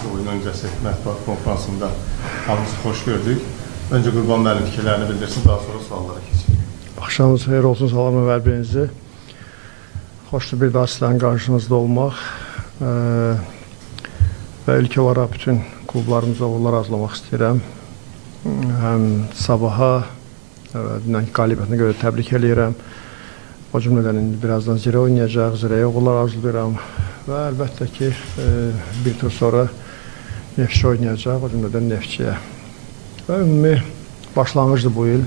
Oyun öncəsi mətbuat konferansında hamımızı xoş gördük. Öncə Qurban müəllim fikirlərini bildirsin, daha sonra suallara keçelim. Axşamınız xeyir olsun, salam əvvəlbəyinizi. Xoşdur bir daha sizlərin qarşınızda olmaq və ilk olaraq bütün klublarımıza uğurlar arzulamaq istəyirəm. Həm sabaha, dünənki qalibiyyətinə görə təbrik edirəm. O cümlədən indi birazdan Zirə oynayacaq, Zirəyə uğurlar arzulayıram və əlbəttə ki, bir tur sonra Neftçi oynayacaq, o cümlədən Neftçiyə. Və ümumi başlanğıcdır bu il.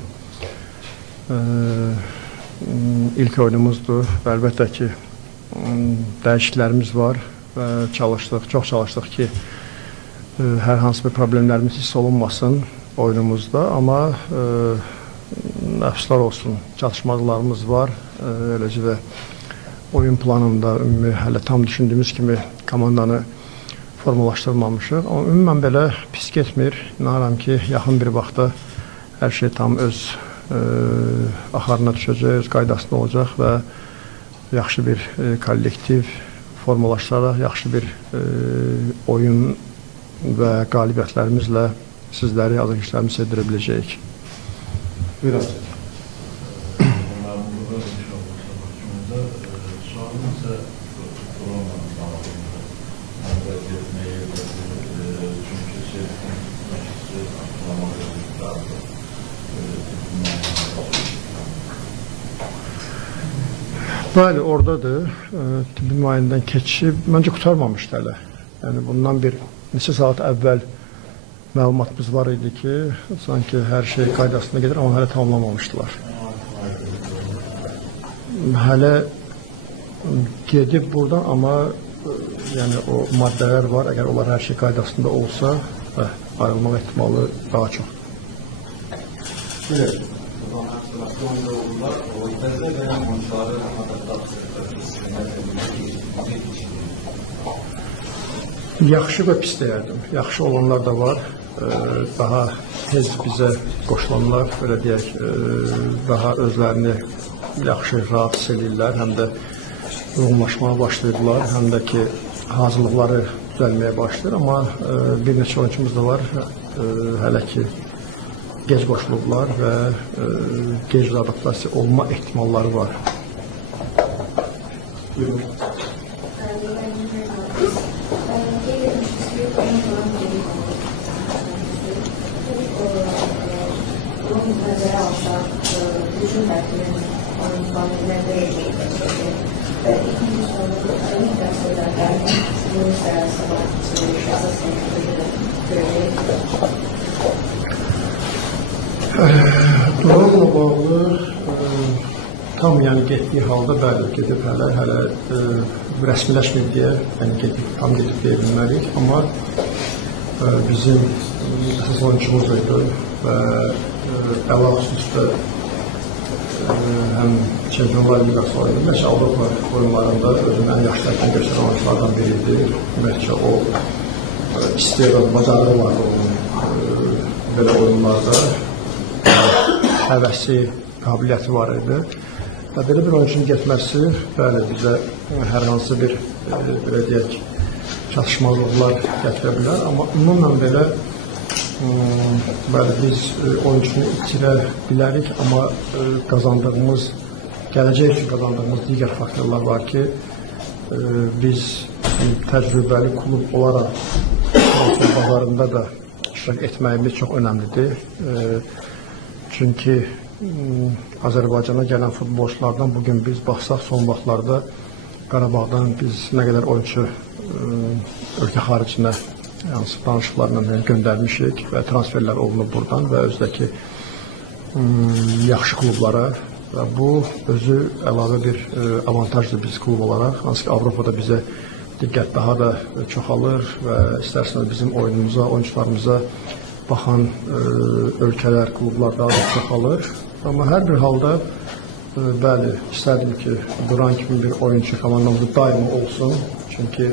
İlk oyunumuzdur və əlbəttə ki, dəyişikliklərimiz var və çalışdıq, çox çalışdıq ki, hər hansı bir problemlərimiz hiss olunmasın oyunumuzda, amma əfsuslar olsun, çatışmazlarımız var. Eləcə də oyun planında ümumi hələ tam düşündüyümüz kimi komandanı formalaşdırmamışıq. Amma ümumən belə pis getmir. İnanıram ki, yaxın bir vaxtda hər şey tam öz axarına düşəcək, öz qaydasında olacaq və yaxşı bir kollektiv formalaşdıraraq, yaxşı bir oyun və qalibiyyətlərimizlə sizləri, azərkeşlərimizi sevdirə biləcəyik. Buyurun. Bəli, oradadır. Tibbi müayinədən keçib, məncə qutarmamışdı hələ. Yəni, bundan bir neçə saat əvvəl məlumatımız var idi ki, sanki hər şey qaydasında gedir, amma hələ tamamlamamışdılar. Hələ gedib buradan, amma yəni, o maddələr var, əgər onlar hər şey qaydasında olsa, ayrılmaq ehtimalı daha çox. Buyurun. Yaxşı və pis deyərdim. Yaxşı olanlar da var. Daha tez bizə qoşulanlar, belə deyək, daha özlərini yaxşı, rahat hiss edirlər, həm də yoğunlaşmaya başlayırlar, həm də ki, hazırlıqları düzəlməyə başlayır, amma bir neçə oyunçumuz da var, hələ ki, gec qoşulublar və gec adaptasiya olma ehtimalları var. Buyurun. Durumla bağlı tam yəni getdiyi halda bəli, gedib hələ rəsmiləşməyib deyə, yəni tam gedib deyə bilmərik, amma bizim əsas oyunçumuz idi və əla xüsusda həm Çempionlar Liqası oyunu, məşə Avropa oyunlarında özünün ən yaxşı tərkini göstərən oyunculardan biridir. Demək ki, o istedad, bacarığı vardı onun belə oyunlarda. Həvəsi, qabiliyyəti var idi. Və belə bir oyunçunun getməsi, bəli, bizə hər hansı bir, belə deyək, çatışmazlıqlar gətirə bilər. Amma ümumən belə, bəli, biz oyunçunu itirə bilərik, amma qazandığımız, gələcək üçün qazandığımız digər faktorlar var ki, biz təcrübəli klub olaraq transfer bazarında da iştirak etməyimiz çox önəmlidir. Çünki Azərbaycana gələn futbolçulardan bugün biz baxsaq, son vaxtlarda Qarabağdan biz nə qədər oyuncu ölkə xaricinə hansı danışıqlarla göndərmişik və transferlər olunub buradan və özdəki yaxşı klublara və bu özü əlavə bir avantajdır biz klub olaraq. Hansı ki, Avropada bizə diqqət daha da çoxalır və istərseniz bizim oyunumuza, oyuncularımıza baxan ölkələr, klublar daha da çoxalır. Amma hər bir halda, bəli, istərdim ki, Duran kimi bir oyuncu komandamızda daima olsun. Çünki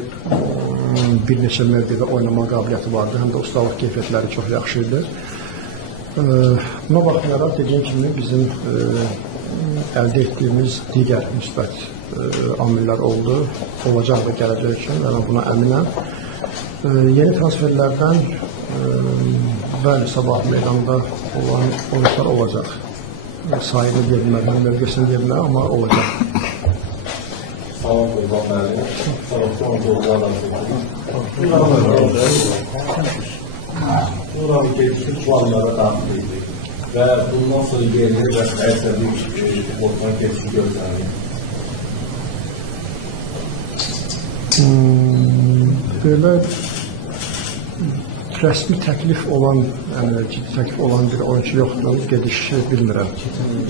bir neçə mövqedə oynama qabiliyyəti vardı, həm də ustalıq keyfiyyətləri çox yaxşı idi. Buna baxmayaraq, dediyim kimi, bizim əldə etdiyimiz digər müsbət amillər oldu, olacaq da gələcək üçün, və buna əminəm. Yeni transferlerden bəli, sabah meydanda olan oyuncular olacaq. Sayını deyə bilmərəm, bölgesini deyə bilmərəm, amma olacaq. Salam Qurban müəllim. Salam oyuncularla. Buranın geçmiş puanlara daxil edildi və bundan sonra yeni və əsəbi futboldan keçişi göstərilir. Böyle rəsmi təklif olan, yəni ciddi təklif olan bir oyuncu yoxdur, gedişi bilmirəm.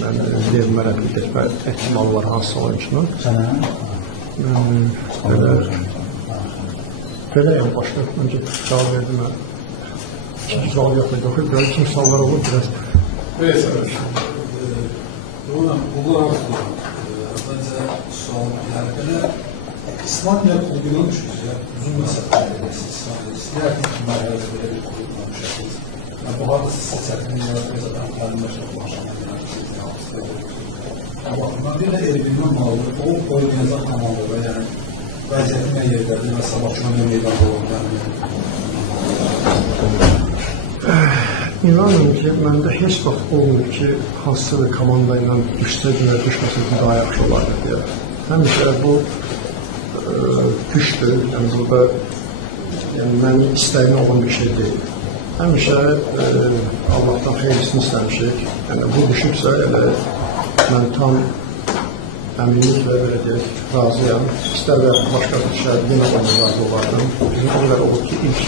Yəni vermərəm, getmə ehtimalı var hansısa oyuncunun. Belə yəni başqa öncə cavab verdim mən. Cavab yoxdur, böyle kim suallar olur biraz. Evet, bunlar bence sual yani İslamiyet kulübüne düşmüşüz. Uzun mesafede İslamiyet. İster ki kimler böyle bir kulübüne düşmüşüz. Yani bu arada siz seçerken zaten kendime çok ama bundan bir de eribilmem lazım. O organizasyon tamamladı yani. Vəziyyətinə yerlərdi və sabahçının meydanda olan İnanın ki, məndə heç vaxt olmur ki, hansısa bir komanda ilə düşsəydi və düşməsəydi daha yaxşı olardı deyə. Həmişə bu güçdür, yəni burada mənim istəyimə olan bir şey deyil. Həmişə Allahdan xeyrisini istəmişik. Yəni bu düşübsə, elə mən tam əminliklə belə deyək, razıyam. İstər və başqa bir şey yenə ona razı olardım. Bizim o qədər olur ki, ilk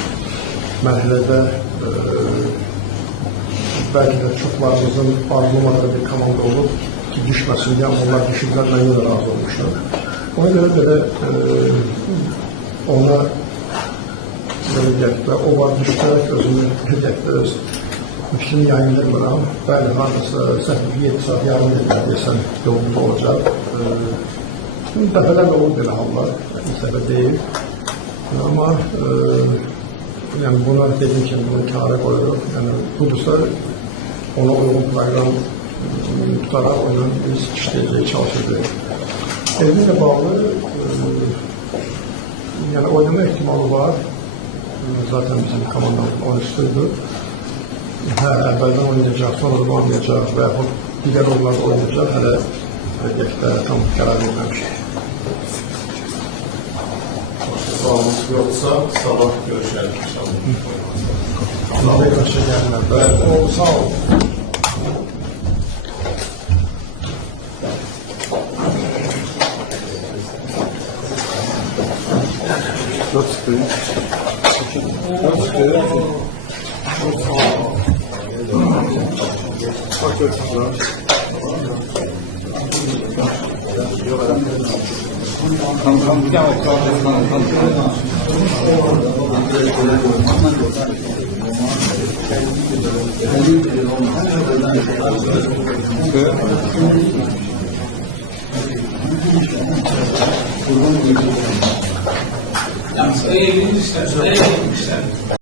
mərhələdə belki de çoxlarımızın arzulamadığı bir komanda olub ki, düşməsin deyə onlar düşüblər, mən yenə razı olmuşlar. Ona görə belə ona belə deyək və o var düşərək özünü deyək və öz fikrimi yayınlayıram. Bəli, haradasa səhv 7 saat yarım edilər deyəsən yolumuz olacaq. Dəfələrlə olur belə hallar, bir səbəb deyil. Amma yani buna dediğim için bunu kâra koyuyoruz. Yani budursa ona uygun program tutarak onun biz işleyeceği çalışacağız. Evliyle bağlı yani oynama ihtimali var. Zaten bizim komandamız oyuncusuydu. Evvelden oynayacak, sonradan oynayacak veya diğer oyunlarda oynayacak. Hele tam karar vermemiştik. Sağolunuz yoksa sabah görüşelim inşallah. Allah'a görüşe gelmem. Evet. Sağ ol. Yani sayı edilmişler.